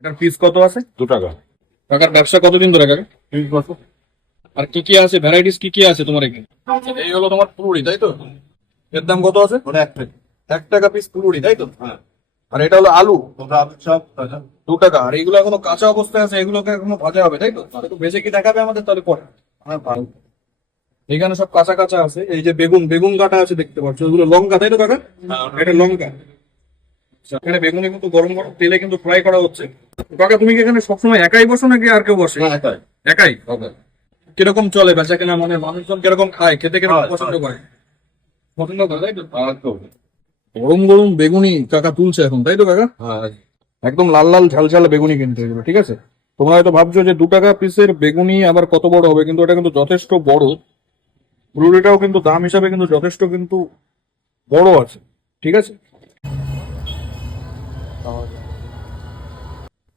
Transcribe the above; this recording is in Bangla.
এটার পিস কত আছে? 2 টাকা। কাকার ব্যবসা কতদিন ধরে কাকা? 30 বছর। আর কি কি আছে, ভ্যারাইটিস কি কি আছে তোমার এখানে? এই হলো তোমার পুরুড়ি, তাই তো? এর দাম কত আছে? ওটা 1 টাকা। 1 টাকা পিস পুরুড়ি, তাই তো? হ্যাঁ। আর এটা হলো আলু, তোমরা আলু সব তাজা। 2 টাকা। আর এগুলো এখনো কাঁচা অবস্থায় আছে, এগুলোকে এখনো ভাজা হবে, তাই তো? একটু ভেজে কি দেখাবে আমাদের তাহলে পরে? হ্যাঁ, ভালো। এখানে সব কাঁচা কাঁচা আছে। এই যে বেগুন, বেগুন কাটা আছে দেখতে পাচ্ছ, এগুলো লঙ্কা, তাই তো কাকা? এটা লঙ্কা। আচ্ছা, এখানে বেগুনে কিন্তু গরম গরম তেলে কিন্তু ফ্রাই করা হচ্ছে। কাকা তুমি কি এখানে সবসময় একাই বসো নাকি আর কেউ বসে? না, এটাই। একাই? ওকে। কিরকম চলে বেচা কেনা, মানে মানুষজন কিরকম খায়, খেতে কিরকম খায়, পছন্দ খায়। করে? পছন্দ করে, তাই তো? আর তো। গরম গরম বেগুনি কাকা তুলছে এখন, তাই তো কাকা? হ্যাঁ। একদম লাল লাল ঝালঝাল বেগুনি কিনতে এগুলো, ঠিক আছে? তোমরা হয়তো ভাবছো যে 2 টাকা পিসের বেগুনি আবার কত বড় হবে, কিন্তু এটা কিন্তু যথেষ্ট বড়। পুরুলিটাও কিন্তু দাম হিসাবে কিন্তু যথেষ্ট কিন্তু বড় আছে, ঠিক আছে?